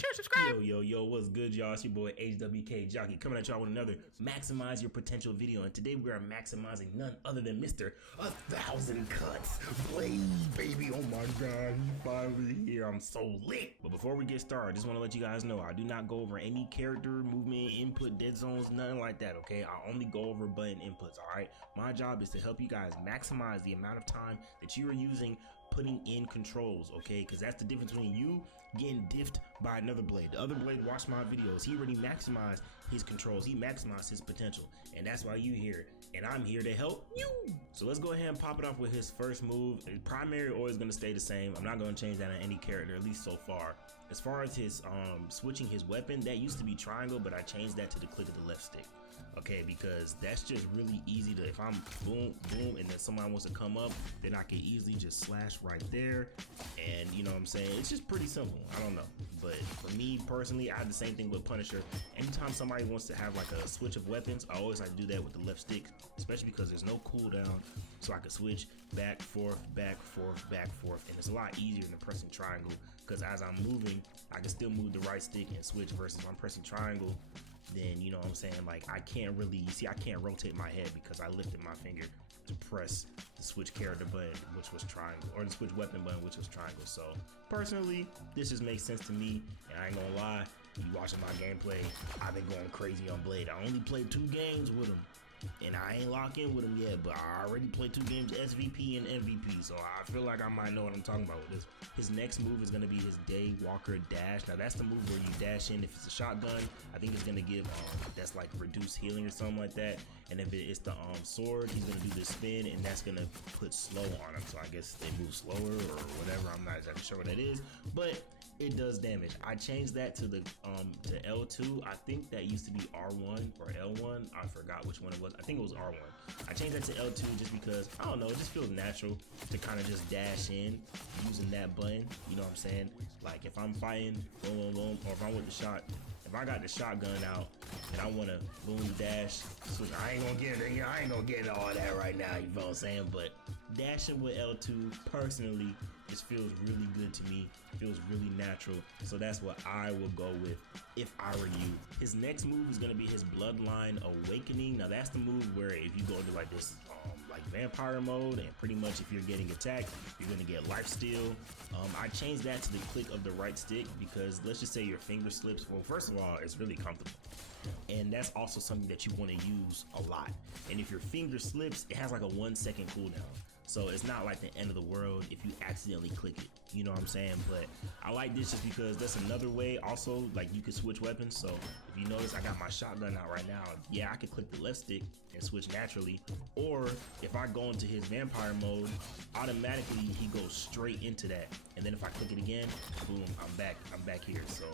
share, subscribe. Yo, what's good, y'all? It's your boy HWK Jockey coming at y'all with another Maximize Your Potential video. And today we are maximizing none other than Mr. 1,000 Cuts Blade, baby. Oh my god, he's finally here. I'm so lit. But before we get started, I just want to let you guys know I do not go over any character movement, input, dead zones, nothing like that, okay? I only go over button inputs, alright? My job is to help you guys maximize the amount of time that you are using putting in controls, okay? Because that's the difference between you getting diffed by another blade. The other blade watched my videos. He already maximized his controls. He maximized his potential. And that's why you here. And I'm here to help you. So let's go ahead and pop it off with his first move. His primary always going to stay the same. I'm not going to change that on any character, at least so far. As far as his switching his weapon, that used to be triangle, but I changed that to the click of the left stick. Okay, because that's just really easy to, if I'm boom, boom, and then somebody wants to come up, then I can easily just slash right there. And you know what I'm saying? It's just pretty simple. I don't know. But for me personally, I have the same thing with Punisher. Anytime somebody wants to have like a switch of weapons, I always like to do that with the left stick, especially because there's no cooldown. So I can switch back, forth, back, forth, back, forth. And it's a lot easier than pressing triangle, because as I'm moving, I can still move the right stick and switch, versus if I'm pressing triangle, then you know what I'm saying, like I can't really, you see, I can't rotate my head because I lifted my finger to press the switch character button, which was triangle, or the switch weapon button, which was triangle. So personally, this just makes sense to me, and I ain't gonna lie, you watching my gameplay, I've been going crazy on Blade. I only played 2 games with him, and I ain't locked in with him yet, but I already played 2 games SVP and MVP, so I feel like I might know what I'm talking about with this. His next move is going to be his Daywalker dash. Now that's the move where you dash in. If it's a shotgun, I think it's going to give that's like reduced healing or something like that. And if it's the sword, he's going to do the spin, and that's going to put slow on him. So I guess they move slower or whatever. I'm not exactly sure what that is, but it does damage. I changed that to the to L2. I think that used to be R1 or L1. I forgot which one it was. I think it was R1. I changed that to L2 just because, I don't know, it just feels natural to kind of just dash in using that button. You know what I'm saying? Like if I'm fighting, boom, boom, boom, or if I'm with the shot, if I got the shotgun out and I want to boom dash, so I ain't gonna get it. I ain't gonna get all that right now. You know what I'm saying? But dashing with L2 personally just feels really good to me. Feels really natural. So that's what I will go with if I were you. His next move is gonna be his Bloodline Awakening. Now that's the move where if you go into like this like vampire mode, and pretty much if you're getting attacked, you're gonna get life steal. I changed that to the click of the right stick because let's just say your finger slips. Well, first of all, it's really comfortable, and that's also something that you want to use a lot. And if your finger slips, it has like a 1-second cooldown, so it's not like the end of the world if you accidentally click it, you know what I'm saying? But I like this just because that's another way also, like you could switch weapons. So if you notice, I got my shotgun out right now. Yeah, I could click the left stick and switch naturally, or if I go into his vampire mode, automatically he goes straight into that, and then if I click it again, boom, I'm back here. So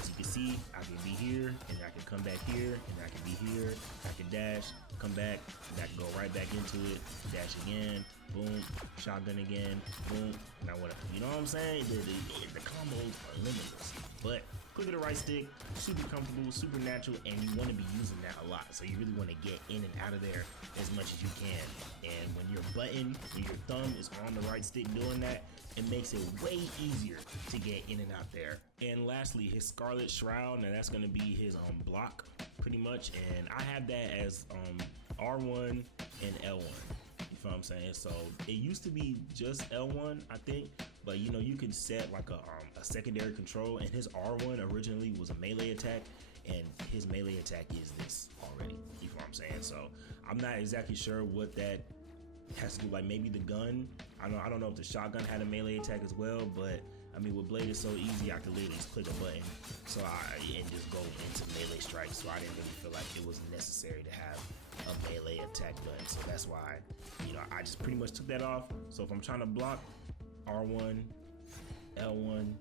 as you can see, I can be here, and I can come back here, and I can be here, I can dash, come back, and I can go right back into it, dash again, boom, shotgun again, boom, and I wanna, you know what I'm saying? The combos are limitless. But click of the right stick, super comfortable, super natural, and you want to be using that a lot. So you really want to get in and out of there as much as you can. And when your thumb is on the right stick doing that, it makes it way easier to get in and out there. And lastly, his Scarlet Shroud. Now that's going to be his block pretty much, and I have that as R1 and L1. You feel what I'm saying? So it used to be just L1, I think. But you know, you can set like a secondary control, and his R1 originally was a melee attack, and his melee attack is this already. You know what I'm saying? So I'm not exactly sure what that has to do. Like maybe the gun. I don't know if the shotgun had a melee attack as well, but I mean, with Blade is so easy, I could literally just click a button, and just go into melee strikes. So I didn't really feel like it was necessary to have a melee attack button. So that's why, you know, I just pretty much took that off. So if I'm trying to block, R1, L1,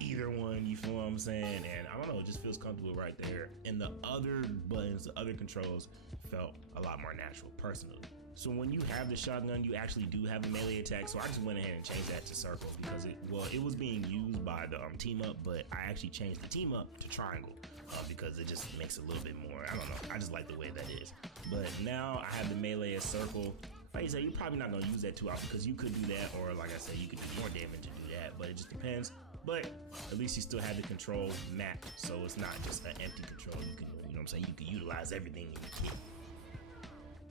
either one, you feel what I'm saying? And I don't know, it just feels comfortable right there. And the other buttons, the other controls felt a lot more natural personally. So when you have the shotgun, you actually do have a melee attack. So I just went ahead and changed that to circle because it was being used by the team up, but I actually changed the team up to triangle because it just makes it a little bit more, I don't know, I just like the way that is. But now I have the melee as circle. Like you say, you're probably not gonna use that too often because you could do that, or like I said, you could do more damage to do that, but it just depends. but at least you still have the control map, so it's not just an empty control. You can, you know what I'm saying, you can utilize everything in your kit.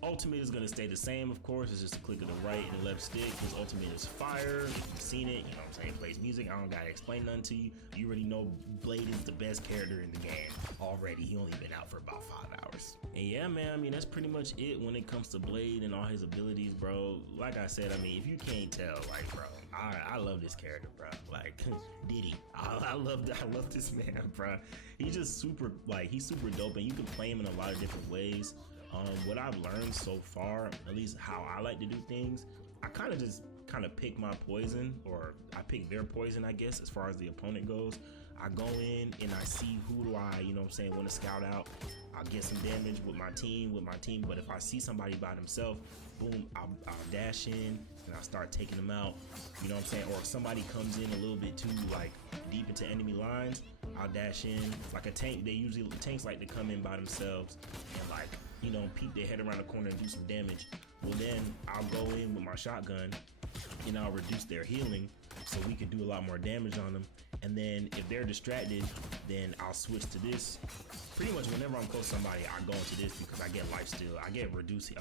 Ultimate is gonna stay the same, of course. It's just a click of the right and the left stick. His ultimate is fire. If you've seen it, you know what I'm saying, it plays music. I don't gotta explain nothing to you. You already know Blade is the best character in the game already. He only been out for about 5 hours. And yeah, man, I mean, that's pretty much it when it comes to Blade and all his abilities, bro. Like I said, I mean, if you can't tell, like, bro, I love this character, bro. Like, Diddy, I love this man, bro. He's just super, like, he's super dope, and you can play him in a lot of different ways. What I've learned so far, at least how I like to do things, I kind of pick my poison, or I pick their poison, I guess, as far as the opponent goes. I go in and I see who do I, you know what I'm saying, want to scout out. I'll get some damage with my team, but if I see somebody by themselves, boom, I'll dash in and I'll start taking them out, you know what I'm saying? Or if somebody comes in a little bit too, like, deep into enemy lines, I'll dash in. Like a tank, tanks like to come in by themselves and, like, you know, peek their head around the corner and do some damage. Well, then I'll go in with my shotgun and I'll reduce their healing so we can do a lot more damage on them. And then if they're distracted, then I'll switch to this. Pretty much whenever I'm close to somebody, I go into this because I get life steal. I get reduced,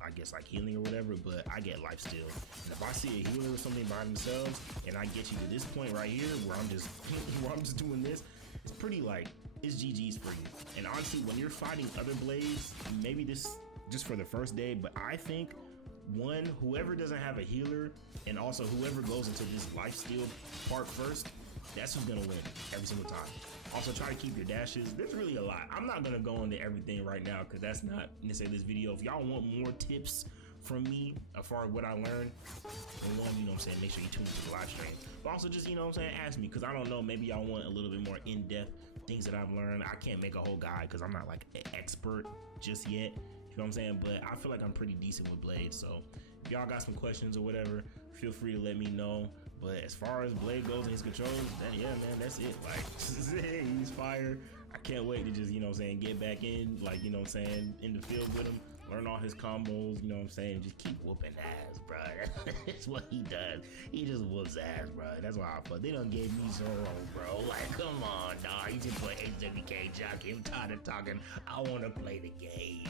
I guess like healing or whatever, but I get life steal. And if I see a healer or something by themselves and I get you to this point right here where I'm just doing this, it's pretty, like, it's GG's for you. And honestly, when you're fighting other Blades, maybe this just for the first day, but I think whoever doesn't have a healer and also whoever goes into this life steal part first, that's who's gonna win every single time. Also, try to keep your dashes. There's really a lot. I'm not gonna go into everything right now because that's not necessarily this video. If y'all want more tips from me as far as what I learned, and one, you know what I'm saying, make sure you tune into the live stream. But also just, you know what I'm saying, ask me, because I don't know, maybe y'all want a little bit more in-depth things that I've learned. I can't make a whole guide because I'm not like an expert just yet, you know what I'm saying, but I feel like I'm pretty decent with Blade. So if y'all got some questions or whatever, feel free to let me know. But as far as Blade goes and his controls, then yeah, man, that's it. Like, he's fire. I can't wait to just, you know what I'm saying, get back in, like, you know what I'm saying, in the field with him, learn all his combos, you know what I'm saying, just keep whooping ass, bro. That's what he does. He just whoops ass, bro. That's why I fuck. They done gave me ZORO, bro. Like, come on, dog. You just put HWK jockey. I'm tired of talking. I want to play the game.